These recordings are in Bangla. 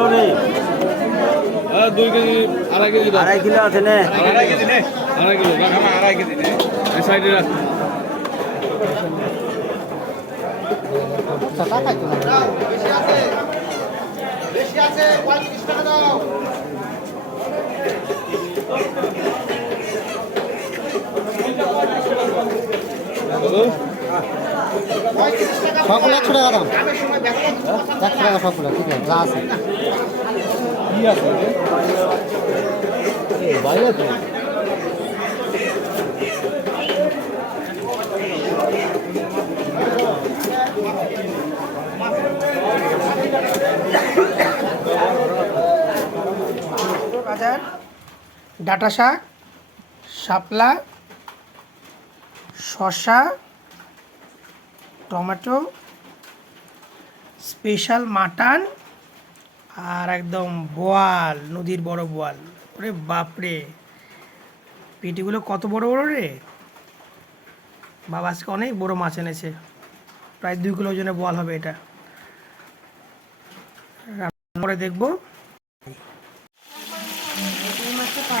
হলো রে হ্যাঁ, দুই কেজি আড়াই কেজি। আড়াই কিলো আছে নে আড়াই কেজি নে আড়াই কিলো। আড়াই কেজি নে সাইডে রাখ বলো। সবগুলো একশো টাকা দাম। একশো টাকা ঠিক আছে যা আছে। কি আছে? বাইরে তো বাজার ডাটা শাক শাপলা শসা টমেটো, স্পেশাল মাটন আর একদম বোয়াল, নদীর বড় বোয়াল। ওরে বাপরে। পেটিগুলো কত বড় বড় রে? বাবা, আজকে অনেক বড় মাছ এনেছে। প্রায় দুই কিলো ওজনের বোয়াল হবে এটা। রান্না দেখব। মাছটা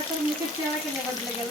এখন মুখের চেহারা কেন বদলে গেল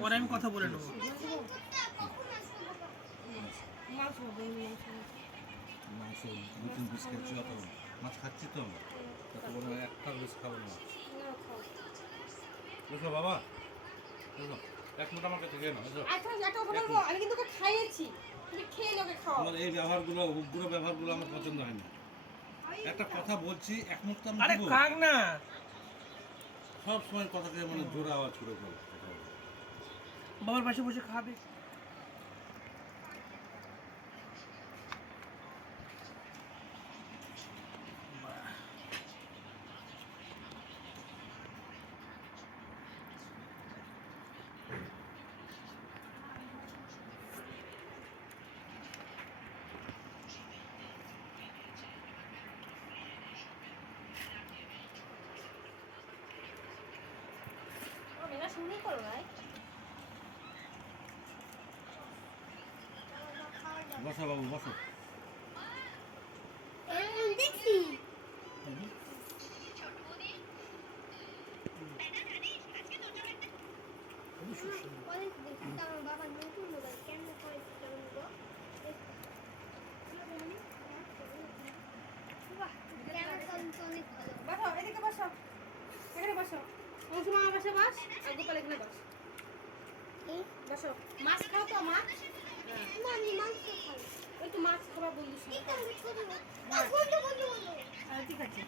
পরে আমি কথা বলে নেব। মাংস দু তিন পিস অত মাছ খাচ্ছি তো তত বড় একটা পিস খাব না। বুঝলো বাবা বুঝলো এক মোটা আমার কাছে খেয়ে নাও বুঝলো আচ্ছা আমি কিন্তু খাইয়েছি। তুমি খেয়ে লোকে খাও। তোমার এই ব্যবহারগুলো উগ্র ব্যবহারগুলো আমার পছন্দ হয় না। একটা কথা বলছি এক মুহূর্ত আমি আরে খাক না। সব সময় কথাকে মানে জোরে আওয়াজ করে বলো। বাবার পাশে বসে খাবে। শুনে করো ভাই। বসো বাবু বসো। দেখছি অনেক দেখছি আমার বাবা নতুন মোবাইল কেমন করে কেমন গো বাহ ক্যামেরা কোয়ালিটি অনেক ভালো বসো এদিকে বসো এখানে বসো অংশুমা আমার পাশে বাস আর গোপাল এখানে বাস। বসো। মাছ খাও তো মাছ? আমি একটু মাছ খাওয়া বন্ধু ঠিক আছে।